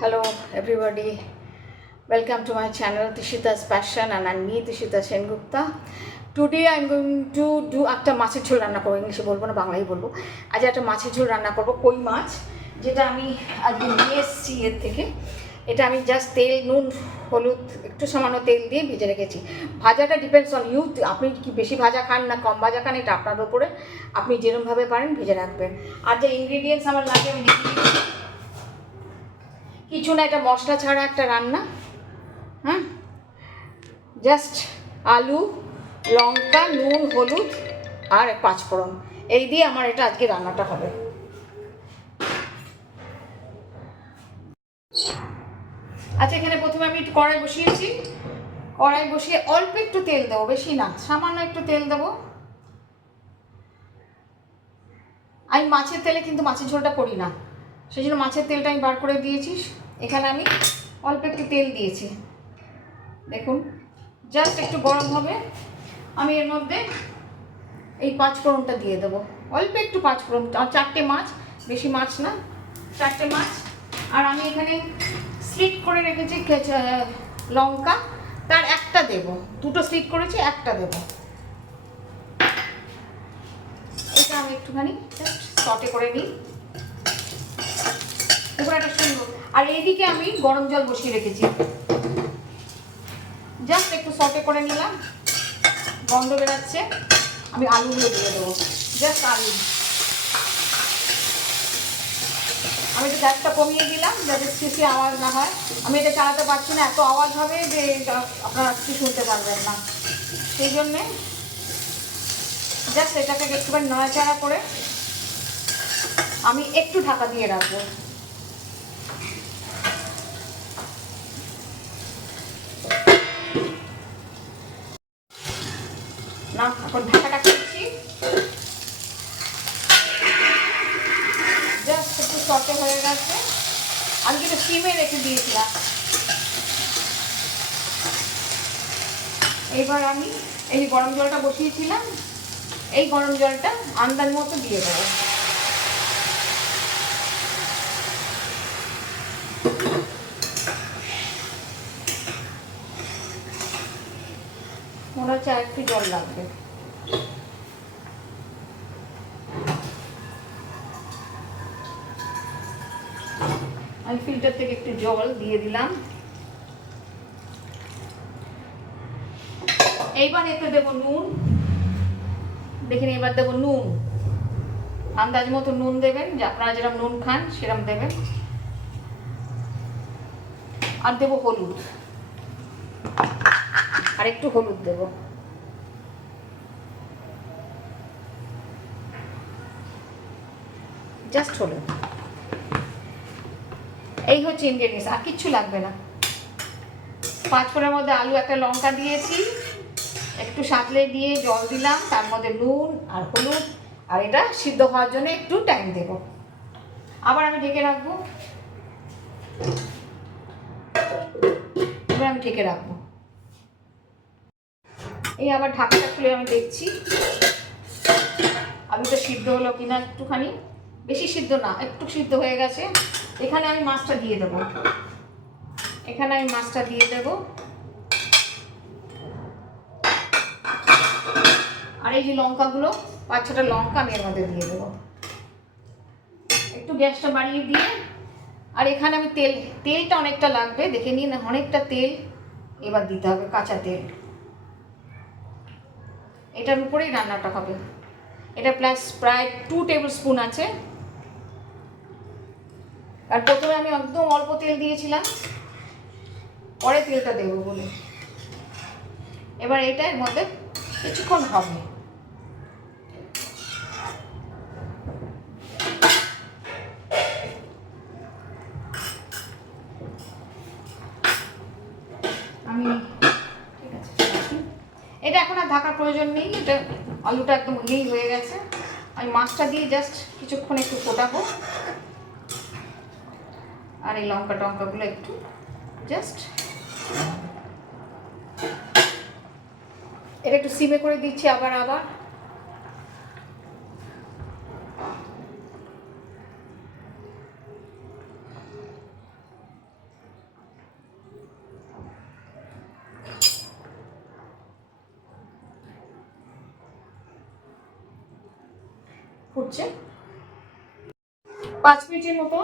Hello everybody, welcome to my channel Trishita's Passion and I'm me Trishita Sengupta. Today I'm going to do একটা মাছের ঝোল রান্না করব, ইংলিশে বলবো না বাংলায় বলবো। আজ একটা মাছের ঝোল রান্না করব, কই মাছ, যেটা আমি আজকে নিয়ে এসেছি এর থেকে। এটা আমি জাস্ট তেল, নুন, হলুদ, একটু সামান্য তেল দিয়ে ভেজে রেখেছি। ভাজাটা ডিপেন্ডস অন ইউ, আপনি কি বেশি ভাজা খান না কম ভাজা খান, এটা আপনার উপরে, আপনি যেরকমভাবে পারেন ভেজে রাখবেন। আর যে ইনগ্রিডিয়েন্টস আমার লাগে আমি লিখে দিচ্ছি, কিছু না, এটা মশলা ছাড়া একটা রান্না। হ্যাঁ, জাস্ট আলু, লঙ্কা, নুন, হলুদ আর পাঁচফোড়ন, এই দিয়ে আমার এটা আজকে রান্নাটা হবে। আচ্ছা, এখানে প্রথমে আমি একটু কড়াই বসিয়েছি। কড়াই বসিয়ে অল্প একটু তেল দেবো, বেশি না, সামান্য একটু তেল দেবো। আমি মাছের তেলে কিন্তু মাছের ঝোলটা করি না, সেই জন্য মাছের তেলটা আমি বার করে দিয়েছি। এখানে আমি অল্প একটু তেল দিয়েছি, দেখুন, জাস্ট একটু গরম হবে। আমি এর মধ্যে এই পাঁচফোড়নটা দিয়ে দেবো, অল্প একটু পাঁচফোড়ন, চারটে মাছ, বেশি মাছ না, চারটে মাছ। আর আমি এখানে স্লিট করে রেখেছি লঙ্কা, তার একটা দেব, দুটো স্লিট করেছি, একটা দেব। এটা আমি একটুখানি জাস্ট সটে করে নিই, এবার একটা সুন্দর। আর এইদিকে আমি গরম জল বসিয়ে রেখেছি, জাস্ট একটু সটে করে নিলাম, গন্ধ বেরাচ্ছে। আমি আলুগুলো দিয়ে দেবো, জাস্ট আলু। আমি একটু গ্যাসটা কমিয়ে দিলাম যাতে বেশি আওয়াজ না হয়। আমি এটা চালাতে পারছি না, এত আওয়াজ হবে যে আপনারা কিছু শুনতে পারবেন না, সেই জন্যে জাস্ট এটাকে একটুখানি নড়াচড়া করে আমি একটু ঢাকা দিয়ে রাখবো। না, এখন ঢাকাটা করছি, জাস্ট একটু সটে হয়ে গেছে। আমি কিন্তু সিমে রেখে দিয়েছিলাম। এবার আমি এই গরম জলটা বসিয়েছিলাম, এই গরম জলটা আন্দাজ মতো দিয়ে দেবো। মনে হচ্ছে আর একটু জল লাগবে। আমি ফিল্টার থেকে একটু জল দিয়ে দিলাম। এইবার এতে দেবো নুন, দেখেন, এবার দেবো নুন, আন্দাজ মতো নুন দেবেন, যে আপনারা যেরকম নুন খান সেরকম দেবেন। আর দেবো হলুদ, আর একটু হলুদ দেবো, জাস্ট হলুদ। এই হচ্ছে ইনগ্রেডিয়েন্টস, আর কিচ্ছু লাগবে না। পাঁচফোড়নের মধ্যে আলু, একটা লঙ্কা দিয়েছি, একটু সাঁতলে দিয়ে জল দিলাম, তার মধ্যে নুন আর হলুদ, আর এটা সিদ্ধ হওয়ার জন্য একটু টাইম দেব। আবার আমি ঢেকে রাখবো, এবার আমি ঢেকে রাখবো। এই আবার ঢাকাটা খুলে আমি দেখছি আলুটা সিদ্ধ হলো কিনা, একটুখানি, বেশি সিদ্ধ না, একটু সিদ্ধ হয়ে গেছে। এখানে আমি মাছটা দিয়ে দেবো, এখানে আমি মাছটা দিয়ে দেবো। আর এই যে লঙ্কাগুলো, 5-6টা লঙ্কা আমি এর মধ্যে দিয়ে দেবো, একটু গ্যাসটা বাড়িয়ে দিয়ে। আর এখানে আমি তেলটা অনেকটা লাগবে, দেখে নিন, অনেকটা তেল এবার দিতে হবে, কাঁচা তেল। এটার উপরেই রান্নাটা হবে। এটা প্রায় 2 টেবিল স্পুন আছে। আর প্রথমে আমি একদম অল্প তেল দিয়েছিলাম, পরে তেলটা দেবো বলে। এবার এটা এর মধ্যে কিছুক্ষণ হবে। আমি ঠিক আছে, এটা এখন আর ঢাকার প্রয়োজন নেই, এটা আলুটা একদম ইয়েই হয়ে গেছে। আমি মাছটা দিয়ে জাস্ট কিছুক্ষণ একটু ফোটাবো, আর এই লঙ্কা টঙ্কাগুলো একটু জাস্ট, এটা একটু সিমে করে দিচ্ছি আবার। ফুটছে। 5 মিনিটের মতো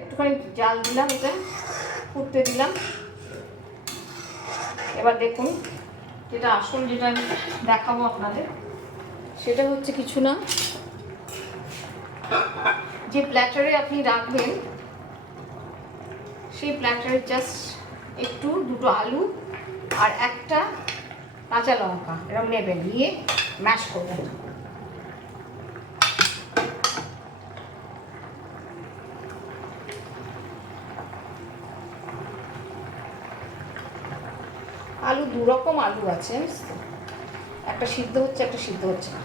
একটুখানি জাল দিলাম, এটা ফুটতে দিলাম। এবার দেখুন যেটা আসল, যেটা আমি দেখাবো আপনাদের, সেটা হচ্ছে কিছু না, যে প্ল্যাটারে আপনি রাখবেন সেই প্ল্যাটারে জাস্ট একটু 2টো আলু আর একটা কাঁচা লঙ্কা এরকম নেবেন, নিয়ে ম্যাশ করবেন। আলু 2 রকম আলু আছে, একটা সিদ্ধ হচ্ছে, একটা সিদ্ধ হচ্ছে না।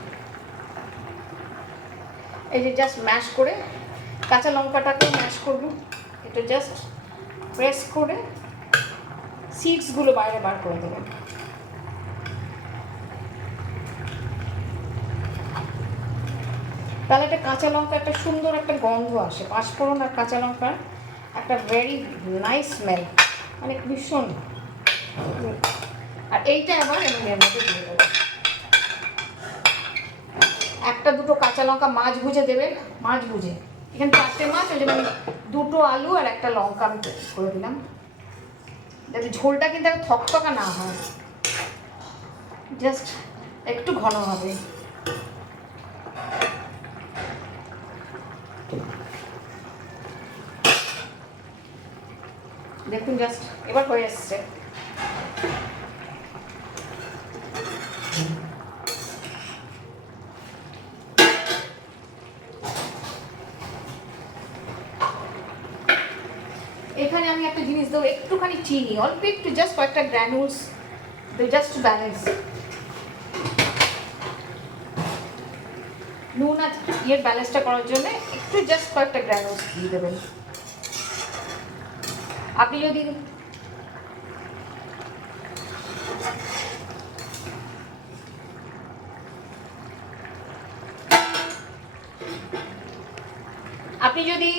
এই যে জাস্ট ম্যাশ করে কাঁচা লঙ্কাটাকেও ম্যাশ করব, এটা জাস্ট প্রেস করে সিডসগুলো বাইরে বার করে দেবেন। তাহলে একটা কাঁচা লঙ্কা একটা সুন্দর একটা গন্ধ আসে, 5 ফোড়ন আর কাঁচা লঙ্কার একটা ভেরি নাইস স্মেল, মানে ভীষণ। আর এইটা আবার আমি এর মধ্যে দিয়ে দেবো। 1-2টো কাঁচা লঙ্কা মাছ ভুজে দেবেন, মাছ ভুজে, এখানে 4টে মাছ, ওই জন্য আমি 2টো আলু আর একটা লঙ্কা আমি করে দিলাম, যাতে ঝোলটা কিন্তু একটু থকথকা না হয়, জাস্ট একটু ঘন হবে। দেখুন জাস্ট এবার হয়ে এসছে। এখানে আমি একটা জিনিস দেবো, একটুখানি চিনি, অল্প একটু, জাস্ট কয়েকটা গ্র্যানুলস, জাস্ট ব্যালেন্স। নুন আর ইয়ের ব্যালেন্সটা করার জন্য একটু জাস্ট কয়েকটা গ্র্যানুলস দিয়ে দেবেন। আপনি যদি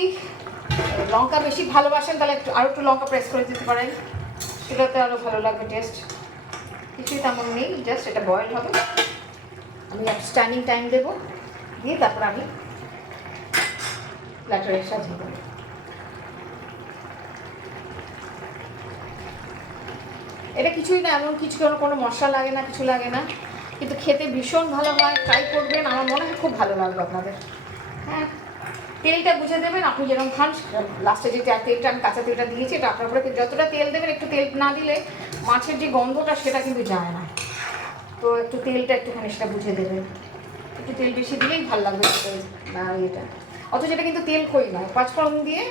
লঙ্কা বেশি ভালোবাসেন তাহলে আরও একটু লঙ্কা প্রেস করে দিতে পারেন, সেটাতে আরও ভালো লাগবে টেস্ট। কিছুই তেমন নেই, জাস্ট এটা বয়েল হবে। আমি স্ট্যান্ডিং টাইম দেবো, দিয়ে তারপর আমি প্ল্যাটারে সাজিয়ে দেবো। এটা কিছুই না, এমন কিছু কোনো মশলা লাগে না, কিছু লাগে না, কিন্তু খেতে ভীষণ ভালো হয়। ট্রাই করবেন, আমার মনে হয় খুব ভালো লাগবে আপনাদের। হ্যাঁ, তেলটা বুঝে দেবেন, আপনি যেরকম খান। লাস্টে যে তেলটা আমি কাঁচা তেলটা দিয়েছি, এটা আপনার উপরে যতটা তেল দেবেন, একটু তেল না দিলে মাছের যে গন্ধটা সেটা কিন্তু যায় না, তো একটু তেলটা একটুখানি সেটা বুঝে দেবেন। একটু তেল বেশি দিলেই ভালো লাগবে না এটা, অথচ এটা কিন্তু তেল খই নয়, 5 ফোড়ন দিয়ে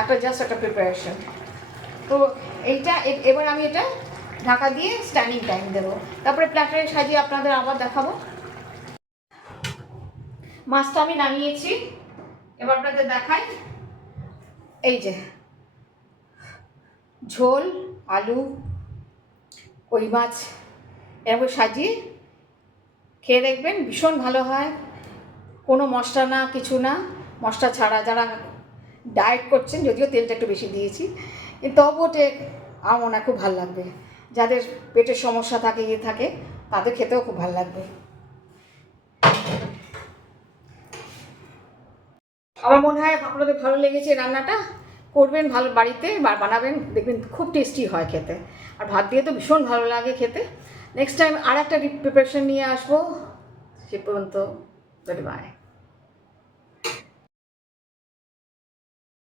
একটা জাস্ট একটা প্রিপারেশন। তো এইটা এবার আমি এটা ঢাকা দিয়ে স্ট্যান্ডিং টাইম দেবো, তারপরে প্ল্যাটারে সাজিয়ে আপনাদের আবার দেখাবো। মাছটা আমি নামিয়েছি, এবার আপনাদের দেখাই। এই যে ঝোল, আলু, কই মাছ এরকম সাজিয়ে খেয়ে দেখবেন, ভীষণ ভালো হয়। কোনো মশলা না, কিছু না, মশলা ছাড়া। যারা ডায়েট করছেন, যদিও তেলটা একটু বেশি দিয়েছি, কিন্তু তবুও আমার মনে হয় খুব ভালো লাগবে। যাদের পেটের সমস্যা থাকে, থাকে, তাদের খেতেও খুব ভালো লাগবে। আমার মনে হয় আপনাদের ভালো লেগেছে রান্নাটা, করবেন ভালো বাড়িতে, বানাবেন, দেখবেন খুব টেস্টি হয় খেতে। আর ভাত দিয়ে তো ভীষণ ভালো লাগে খেতে। নেক্সট টাইম আর একটা প্রিপারেশন নিয়ে আসবো, সে পর্যন্ত বাই।